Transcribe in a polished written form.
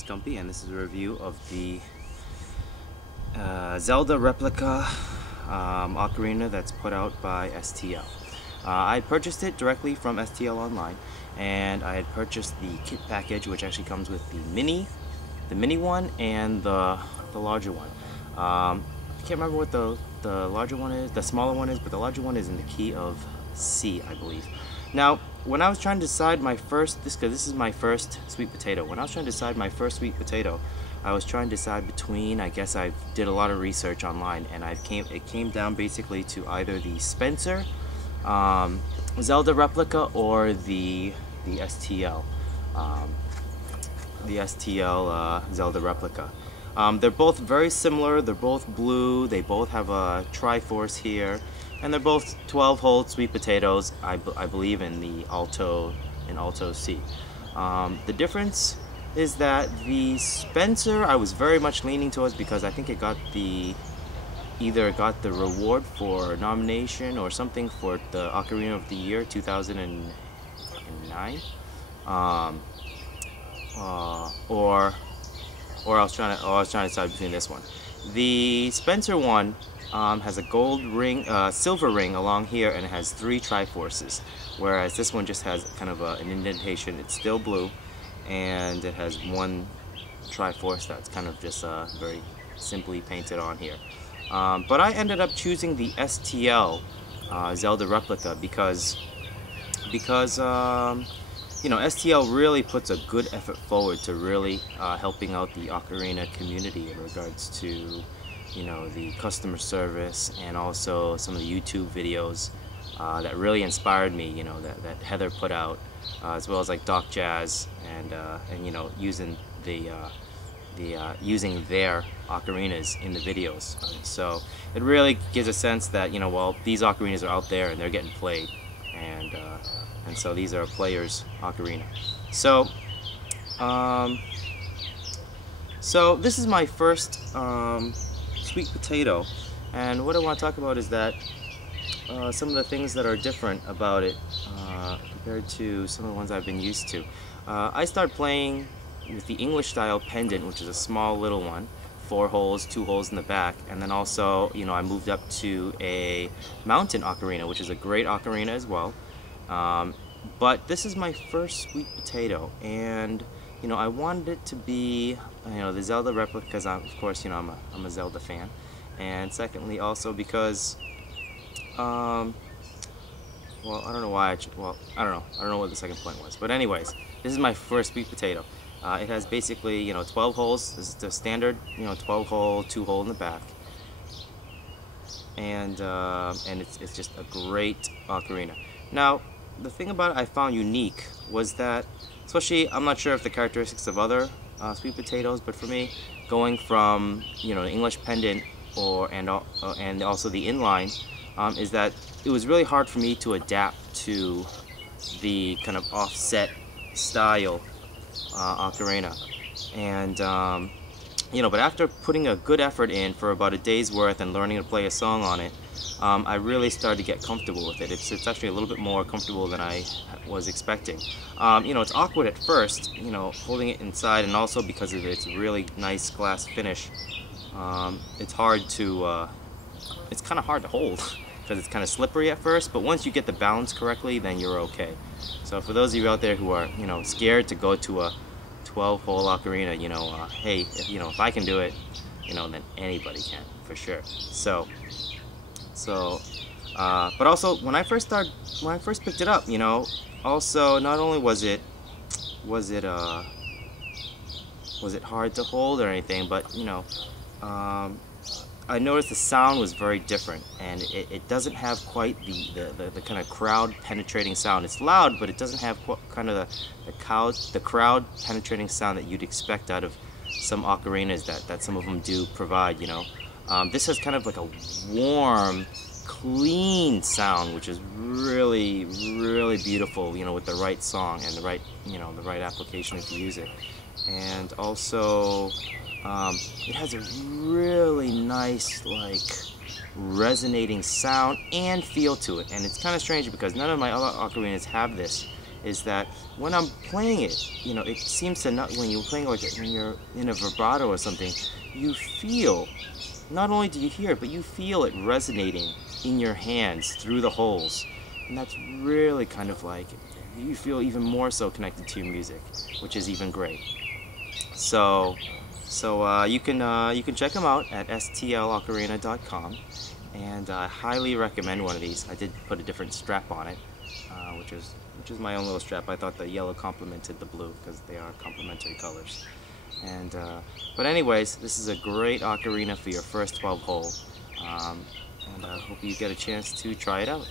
is Kumpy, and this is a review of the Zelda Replica Ocarina that's put out by STL. I purchased it directly from STL online, and I had purchased the kit package, which actually comes with the mini one and the larger one. I can't remember what the larger one is, the smaller one is, but the larger one is in the key of C, I believe. Now, when I was trying to decide my first, this is my first sweet potato. When I was trying to decide my first sweet potato, I was trying to decide between, I guess I did a lot of research online, and it came down basically to either the Spencer Zelda Replica or the STL Zelda Replica. They're both very similar. They're both blue. They both have a Triforce here, and they're both 12-hole sweet potatoes. I believe in the Alto C. The difference is that the Spencer I was very much leaning towards because I think it got either got the reward for nomination or something for the Ocarina of the Year 2009. Or I was trying to decide between this one. The Spencer one has a gold ring, silver ring along here, and it has 3 Triforces, whereas this one just has kind of an indentation. It's still blue, and it has 1 Triforce that's kind of just very simply painted on here. But I ended up choosing the STL Zelda Replica because you know, STL really puts a good effort forward to really helping out the Ocarina community in regards to, you know, the customer service and also some of the YouTube videos that really inspired me, you know, that Heather put out, as well as like Doc Jazz and you know, using using their ocarinas in the videos. So it really gives a sense that, you know, well, these ocarinas are out there and they're getting played, and so these are a player's ocarina. So so this is my first sweet potato, and what I want to talk about is that some of the things that are different about it compared to some of the ones I've been used to. I started playing with the English style pendant, which is a small little one, 4 holes, 2 holes in the back, and then also, you know, I moved up to a mountain ocarina, which is a great ocarina as well. But this is my first sweet potato, and you know, I wanted it to be, you know, the Zelda Replica because of course, you know, I'm a Zelda fan, and secondly also because well, I don't know why I don't know what the second point was, but anyways, this is my first sweet potato. It has basically, you know, 12 holes. This is the standard, you know, 12-hole, 2-hole in the back, and it's just a great ocarina. Now, the thing about it I found unique was that, especially, I'm not sure if the characteristics of other sweet potatoes, but for me, going from, you know, the English pendant and also the inline, is that it was really hard for me to adapt to the kind of offset style ocarina, and you know, but after putting a good effort in for about a day's worth and learning to play a song on it, I really started to get comfortable with it. It's actually a little bit more comfortable than I was expecting. You know, it's awkward at first, you know, holding it inside, and also because of its really nice glass finish, it's hard to, it's kind of hard to hold because it's kind of slippery at first, but once you get the balance correctly, then you're okay. So for those of you out there who are, you know, scared to go to a 12-hole ocarina, you know, hey, if I can do it, you know, then anybody can, for sure. But also when I first picked it up, you know, also not only was it hard to hold or anything, but you know, I noticed the sound was very different, and it doesn't have quite the kind of crowd penetrating sound. It's loud, but it doesn't have kind of the crowd penetrating sound that you'd expect out of some ocarinas that some of them do provide, you know. This has kind of like a warm, clean sound, which is really, really beautiful, you know, with the right song and the right, you know, the right application if you use it. And also, it has a really nice, like, resonating sound and feel to it. And it's kind of strange because none of my other ocarinas have this. is that when I'm playing it, you know, it seems to not, when you're playing like when you're in a vibrato or something, you feel, not only do you hear it, but you feel it resonating in your hands through the holes. And that's really kind of like, you feel even more so connected to your music, which is even great. So you can check them out at stlocarina.com, and I highly recommend one of these. I did put a different strap on it, which is my own little strap. I thought the yellow complemented the blue because they are complementary colors. And but anyways, this is a great ocarina for your first 12 hole, and I hope you get a chance to try it out.